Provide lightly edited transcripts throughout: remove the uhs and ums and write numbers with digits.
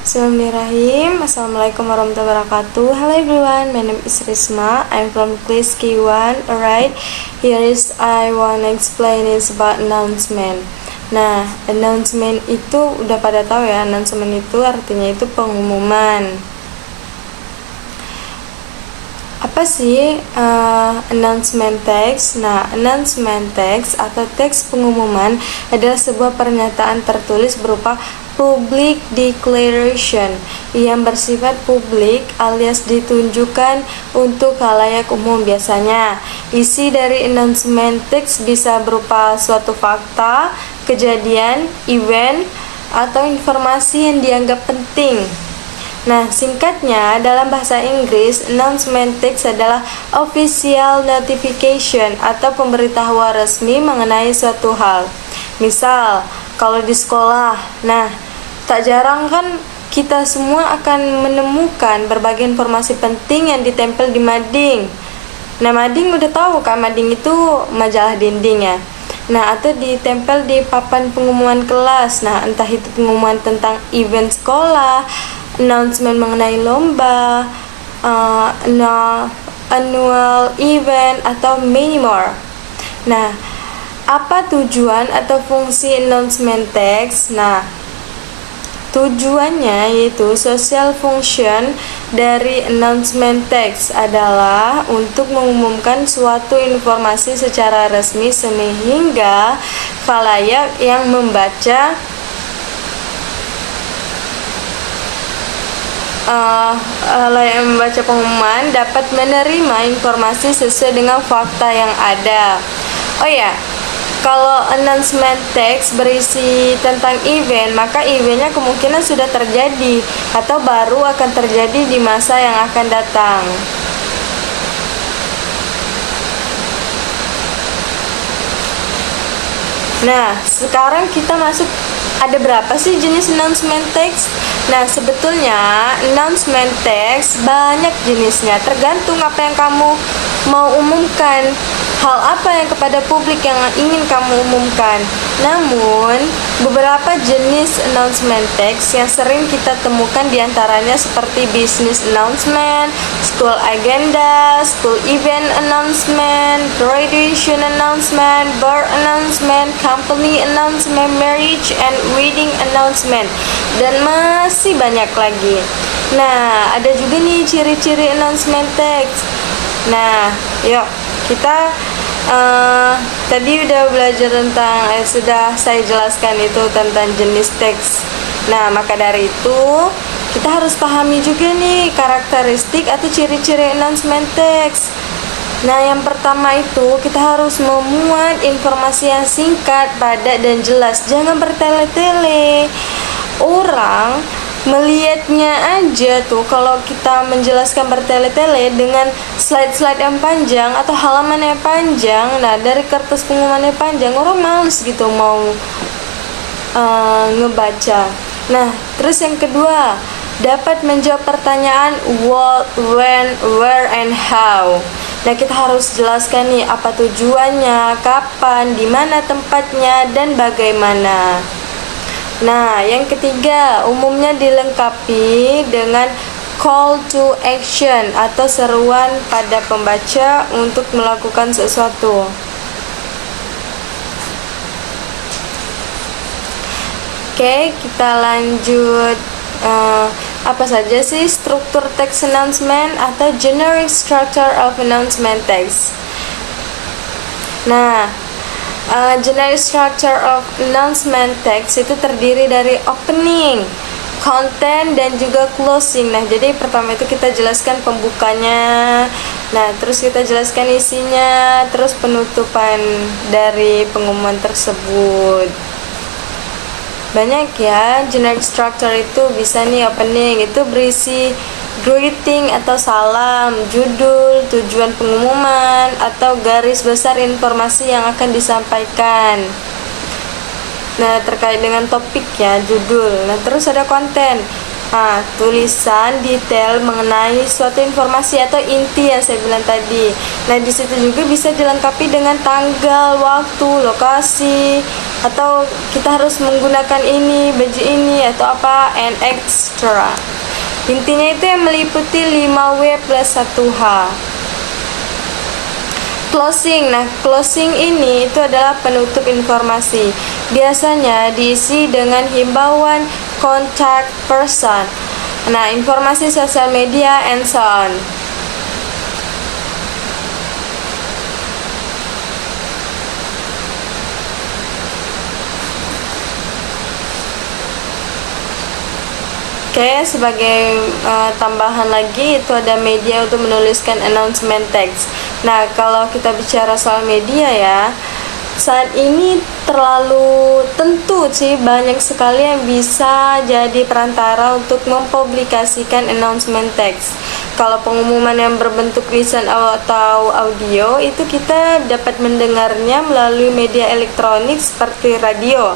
Bismillahirrahmanirrahim. Assalamualaikum warahmatullahi wabarakatuh. Hello everyone, my name is Risma. I'm from class K1. Alright, here is I wanna explain is about announcement. Nah, announcement itu udah pada tahu ya. Announcement itu artinya itu pengumuman. Apa sih announcement text? Nah, announcement text atau teks pengumuman adalah sebuah pernyataan tertulis berupa public declaration yang bersifat publik alias ditunjukkan untuk khalayak umum. Biasanya isi dari announcement text bisa berupa suatu fakta, kejadian, event, atau informasi yang dianggap penting. Nah, singkatnya dalam bahasa Inggris, announcement text adalah official notification atau pemberitahuan resmi mengenai suatu hal. Misal, kalau di sekolah, nah, tak jarang kan kita semua akan menemukan berbagai informasi penting yang ditempel di mading. Nah, mading udah tahu kan, mading itu majalah dinding ya. Nah, atau ditempel di papan pengumuman kelas. Nah, entah itu pengumuman tentang event sekolah, announcement mengenai lomba, annual event, atau many more. Nah, apa tujuan atau fungsi announcement text? Nah, tujuannya yaitu social function dari announcement text adalah untuk mengumumkan suatu informasi secara resmi sehingga khalayak yang membaca pengumuman dapat menerima informasi sesuai dengan fakta yang ada. Oh ya, kalau announcement text berisi tentang event, maka eventnya kemungkinan sudah terjadi atau baru akan terjadi di masa yang akan datang. Nah, sekarang kita masuk, ada berapa sih jenis announcement text? Nah, sebetulnya announcement text banyak jenisnya, tergantung apa yang kamu mau umumkan, hal apa yang kepada publik yang ingin kamu umumkan. Namun, beberapa jenis announcement text yang sering kita temukan diantaranya seperti business announcement, school agenda, school event announcement, graduation announcement, bar announcement, company announcement, marriage and wedding announcement, dan masih banyak lagi. Nah, ada juga nih ciri-ciri announcement text. Nah, yuk kita tadi udah belajar tentang sudah saya jelaskan itu tentang jenis teks. Nah, maka dari itu kita harus pahami juga nih karakteristik atau ciri-ciri announcement text. Nah, yang pertama itu kita harus memuat informasi yang singkat, padat, dan jelas. Jangan bertele-tele. Orang melihatnya aja tuh, kalau kita menjelaskan bertele-tele dengan slide-slide yang panjang atau halaman yang panjang, nah dari kertas pengumumannya panjang, orang males gitu mau ngebaca. Nah, terus yang kedua, dapat menjawab pertanyaan what, when, where, and how. Nah, kita harus jelaskan nih apa tujuannya, kapan, di mana tempatnya, dan bagaimana. Nah, yang ketiga, umumnya dilengkapi dengan call to action atau seruan pada pembaca untuk melakukan sesuatu. Oke, kita lanjut. Apa saja sih struktur text announcement atau generic structure of announcement text? Nah, generic structure of announcement text itu terdiri dari opening, content, dan juga closing. Nah, jadi pertama itu kita jelaskan pembukanya, nah terus kita jelaskan isinya, terus penutupan dari pengumuman tersebut. Banyak ya generic structure itu. Bisa nih, opening itu berisi greeting atau salam, judul, tujuan pengumuman, atau garis besar informasi yang akan disampaikan. Nah, terkait dengan topik ya, judul. Nah, terus ada konten. tulisan detail mengenai suatu informasi atau inti yang saya bilang tadi. Nah, di situ juga bisa dilengkapi dengan tanggal, waktu, lokasi, atau kita harus menggunakan ini, baju ini, atau apa, and extra. Intinya itu yang meliputi 5W plus 1H. Closing. Nah, closing ini itu adalah penutup informasi. Biasanya diisi dengan himbauan contact person. Nah, informasi sosial media and so on. Oke, sebagai tambahan lagi itu ada media untuk menuliskan announcement text. Nah, kalau kita bicara soal media ya, saat ini terlalu tentu sih banyak sekali yang bisa jadi perantara untuk mempublikasikan announcement text. Kalau pengumuman yang berbentuk lisan atau audio itu kita dapat mendengarnya melalui media elektronik seperti radio.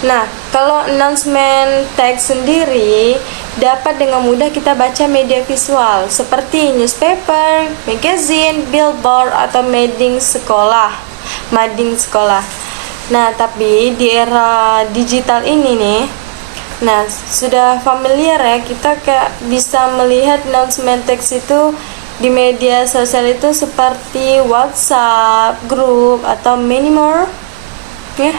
Nah, kalau announcement text sendiri dapat dengan mudah kita baca media visual seperti newspaper, magazine, billboard, atau mading sekolah. Nah, tapi di era digital ini nih, nah sudah familiar ya, kita kayak bisa melihat announcement text itu di media sosial itu seperti WhatsApp, grup, atau many more ya.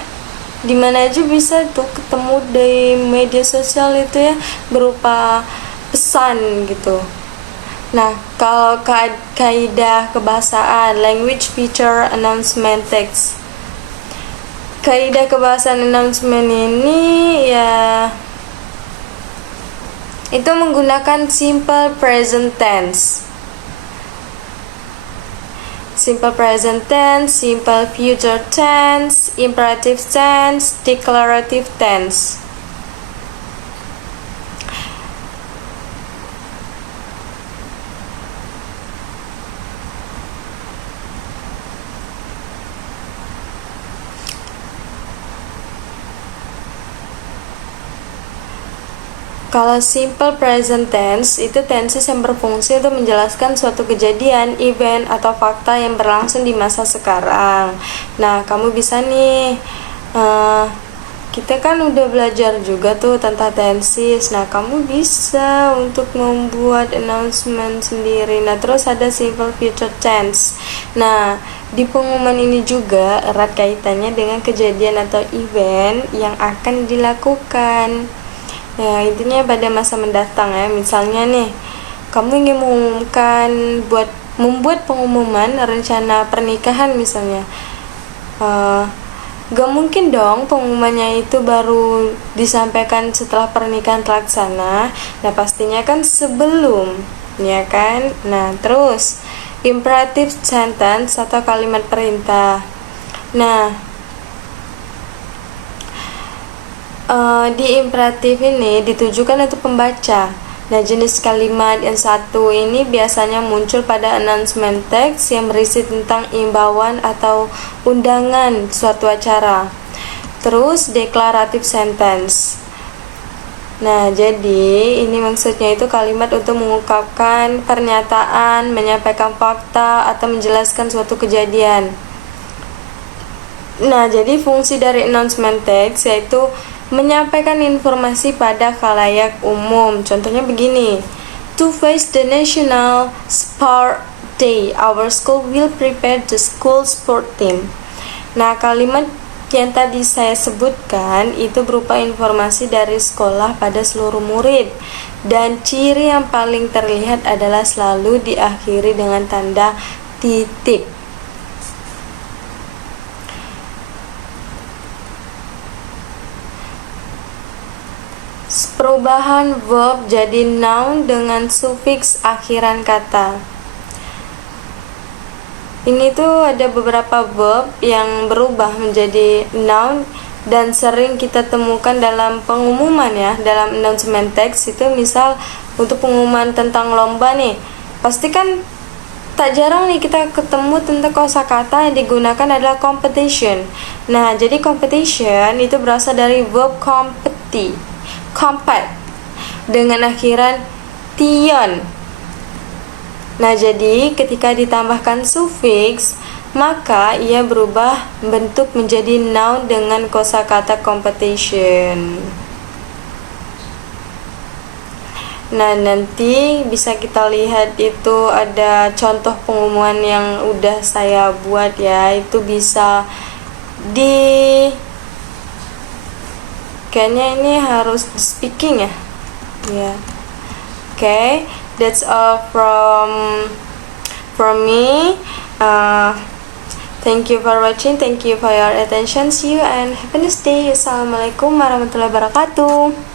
Dimana aja bisa tuh ketemu di media sosial itu ya, berupa pesan gitu. Nah, kalau kaidah kebahasaan, language feature announcement text. Kaidah kebahasaan announcement ini ya itu menggunakan simple present tense. Simple present tense, simple future tense, imperative tense, declarative tense. Kalau simple present tense itu tenses yang berfungsi untuk menjelaskan suatu kejadian, event, atau fakta yang berlangsung di masa sekarang. Nah, kamu bisa nih, kita kan udah belajar juga tuh tentang tenses. Nah, kamu bisa untuk membuat announcement sendiri. Nah, terus ada simple future tense. Nah, di pengumuman ini juga erat kaitannya dengan kejadian atau event yang akan dilakukan. Ya, intinya pada masa mendatang ya. Misalnya nih, kamu ingin membuat pengumuman rencana pernikahan misalnya. Gak mungkin dong pengumumannya itu baru disampaikan setelah pernikahan terlaksana. Nah, pastinya kan sebelum, ya kan? Nah, terus imperative sentence atau kalimat perintah. Nah, di imperatif ini ditujukan untuk pembaca. Nah, jenis kalimat yang satu ini biasanya muncul pada announcement text yang berisi tentang imbauan atau undangan suatu acara. Terus declarative sentence. Nah, jadi ini maksudnya itu kalimat untuk mengungkapkan pernyataan, menyampaikan fakta, atau menjelaskan suatu kejadian. Nah, jadi fungsi dari announcement text yaitu menyampaikan informasi pada khalayak umum. Contohnya begini, to face the National Sport Day, our school will prepare the school sport team. Nah, kalimat yang tadi saya sebutkan itu berupa informasi dari sekolah pada seluruh murid, dan ciri yang paling terlihat adalah selalu diakhiri dengan tanda titik. Perubahan verb jadi noun dengan sufiks akhiran kata. Ini tuh ada beberapa verb yang berubah menjadi noun dan sering kita temukan dalam pengumuman ya, dalam announcement text itu. Misal untuk pengumuman tentang lomba nih, pasti kan tak jarang nih kita ketemu tentang kosakata yang digunakan adalah competition. Nah, jadi competition itu berasal dari verb compete. dengan akhiran tion. Nah, jadi ketika ditambahkan sufiks, maka ia berubah bentuk menjadi noun dengan kosakata competition. Nah, nanti bisa kita lihat itu ada contoh pengumuman yang udah saya buat ya. Itu bisa kayaknya ini harus di speaking ya. Ya. Okay, that's all from me. Thank you for watching. Thank you for your attention. See you and have a nice day. Assalamualaikum warahmatullahi wabarakatuh.